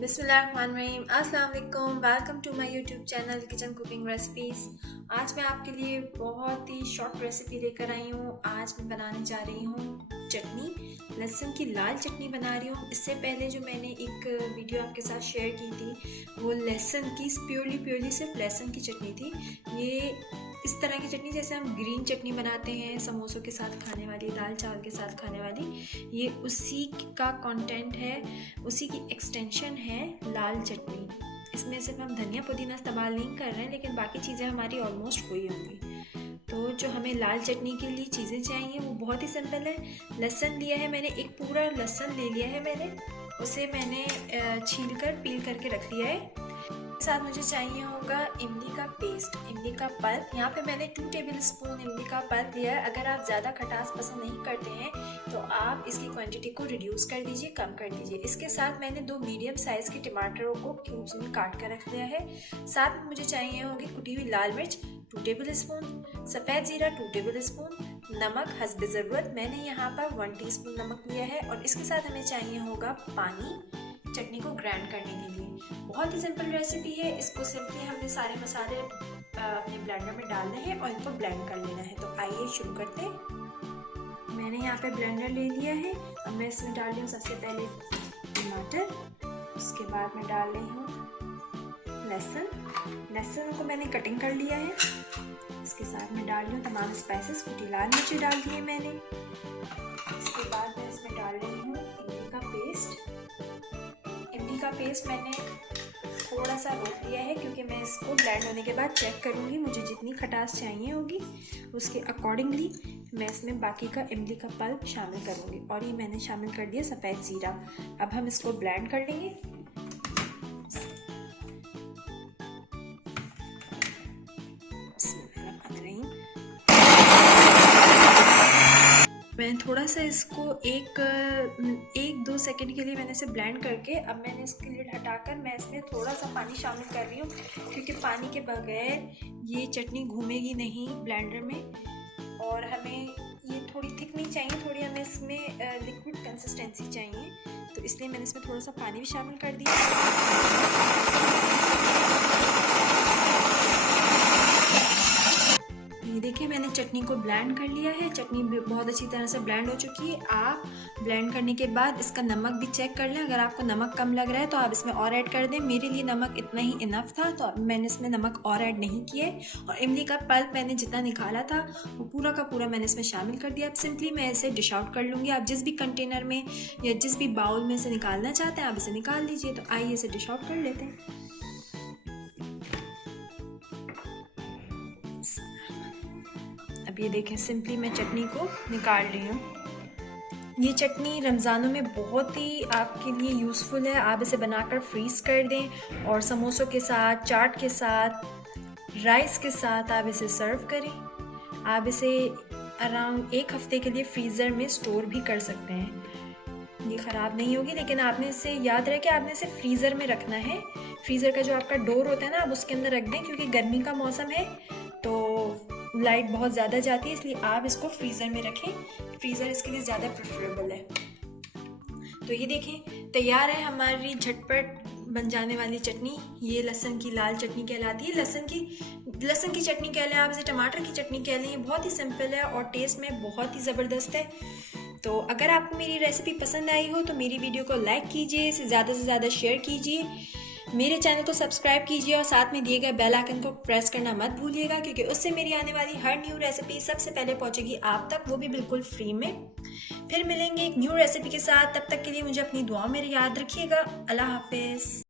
बिस्मिल्लाहिर्रहमानिर्रहीम, अस्सलाम वालेकुम। Welcome to my YouTube channel kitchen cooking recipes. आज मैं आपके लिए बहुत ही शॉर्ट रेसिपी लेकर आई हूँ। आज मैं बनाने जा रही हूँ चटनी, लहसुन की लाल चटनी बना रही हूँ। इससे पहले जो मैंने एक वीडियो आपके साथ शेयर की थी वो लहसुन की प्योरली सिर्फ लहसुन की चटनी थी। ये इस तरह की चटनी जैसे हम ग्रीन चटनी बनाते हैं समोसों के साथ खाने वाली, दाल चावल के साथ खाने वाली, ये उसी का कंटेंट है, उसी की एक्सटेंशन है लाल चटनी। इसमें सिर्फ हम धनिया पुदीना इस्तेमाल नहीं कर रहे हैं, लेकिन बाकी चीज़ें हमारी ऑलमोस्ट वही होंगी। तो जो हमें लाल चटनी के लिए चीज़ें चाहिए वो बहुत ही सिंपल है। लहसुन लिया है मैंने, एक पूरा लहसुन ले लिया है मैंने, उसे मैंने छील कर पील करके रख लिया है। साथ मुझे चाहिए होगा इमली का पेस्ट, इमली का पल्प। यहाँ पे मैंने 2 टेबल स्पून इमली का पल्प लिया है। अगर आप ज़्यादा खटास पसंद नहीं करते हैं तो आप इसकी क्वांटिटी को रिड्यूस कर दीजिए, कम कर दीजिए। इसके साथ मैंने 2 मीडियम साइज़ के टमाटरों को क्यूब्स में काट कर रख लिया है। साथ में मुझे चाहिए होगी कुटी हुई लाल मिर्च 2 टेबल स्पून, सफ़ेद ज़ीरा 2 टेबल स्पून, नमक हस्ब ज़रूरत, मैंने यहाँ पर 1 टीस्पून नमक लिया है। और इसके साथ हमें चाहिए होगा पानी चटनी को ग्राइंड करने के लिए। बहुत ही सिंपल रेसिपी है। इसको सिंपली हमने सारे मसाले अपने ब्लेंडर में डालने हैं और इनको ब्लेंड कर लेना है। तो आइए शुरू करते हैं। मैंने यहाँ पे ब्लेंडर ले लिया है। अब मैं इसमें डाल रही हूँ सबसे पहले टमाटर, उसके बाद मैं डाल रही हूँ लहसुन को मैंने कटिंग कर लिया है। इसके साथ मैं डाल रही हूँ तमाम स्पाइसेस, कुटी लाल मिर्ची डाल दी है मैंने। इसके बाद मैं इसमें डाल रही हूँ इमली का पेस्ट। इमली का पेस्ट मैंने थोड़ा सा रोक लिया है क्योंकि मैं इसको ब्लेंड होने के बाद चेक करूँगी, मुझे जितनी खटास चाहिए होगी उसके अकॉर्डिंगली मैं इसमें बाकी का इमली का पल्प शामिल करूँगी। और ये मैंने शामिल कर दिया सफ़ेद ज़ीरा। अब हम इसको ब्लेंड कर लेंगे। मैं थोड़ा सा इसको एक 2 सेकंड के लिए मैंने इसे ब्लेंड करके अब मैंने इसकी लिड हटाकर मैं इसमें थोड़ा सा पानी शामिल कर रही हूँ, क्योंकि पानी के बगैर ये चटनी घूमेगी नहीं ब्लेंडर में। और हमें ये थोड़ी थिक नहीं चाहिए, थोड़ी हमें इसमें लिक्विड कंसिस्टेंसी चाहिए, तो इसलिए मैंने इसमें थोड़ा सा पानी भी शामिल कर दिया। देखिए मैंने चटनी को ब्लेंड कर लिया है। चटनी बहुत अच्छी तरह से ब्लेंड हो चुकी है। आप ब्लेंड करने के बाद इसका नमक भी चेक कर लें। अगर आपको नमक कम लग रहा है तो आप इसमें और ऐड कर दें। मेरे लिए नमक इतना ही इनफ था, तो मैंने इसमें नमक और ऐड नहीं किए। और इमली का पल्प मैंने जितना निकाला था वो पूरा का पूरा मैंने इसमें शामिल कर दिया। अब सिंपली मैं इसे डिश आउट कर लूँगी। आप जिस भी कंटेनर में या जिस भी बाउल में इसे निकालना चाहते हैं आप इसे निकाल लीजिए। तो आइए इसे डिश आउट कर लेते हैं। अब ये देखें, सिंपली मैं चटनी को निकाल रही हूँ। ये चटनी रमज़ानों में बहुत ही आपके लिए यूज़फुल है। आप इसे बनाकर फ्रीज़ कर दें और समोसों के साथ, चाट के साथ, राइस के साथ आप इसे सर्व करें। आप इसे अराउंड 1 हफ़्ते के लिए फ्रीज़र में स्टोर भी कर सकते हैं। ये ख़राब नहीं होगी, लेकिन आपने इसे याद रहे कि आपने इसे फ्रीज़र में रखना है। फ्रीज़र का जो आपका डोर होता है ना, आप उसके अंदर रख दें, क्योंकि गर्मी का मौसम है तो लाइट बहुत ज़्यादा जाती है, इसलिए आप इसको फ्रीज़र में रखें। फ्रीज़र इसके लिए ज़्यादा प्रेफरेबल है। तो ये देखें तैयार है हमारी झटपट बन जाने वाली चटनी। ये लहसुन की लाल चटनी कहलाती है। लहसुन की चटनी कह लें, आप इसे टमाटर की चटनी कह लें। ये बहुत ही सिंपल है और टेस्ट में बहुत ही ज़बरदस्त है। तो अगर आपको मेरी रेसिपी पसंद आई हो तो मेरी वीडियो को लाइक कीजिए, इसे ज़्यादा से ज़्यादा शेयर कीजिए, मेरे चैनल को सब्सक्राइब कीजिए और साथ में दिए गए बेल आइकन को प्रेस करना मत भूलिएगा, क्योंकि उससे मेरी आने वाली हर न्यू रेसिपी सबसे पहले पहुंचेगी आप तक, वो भी बिल्कुल फ्री में। फिर मिलेंगे एक न्यू रेसिपी के साथ। तब तक के लिए मुझे अपनी दुआओं में याद रखिएगा। अल्लाह हाफिज़।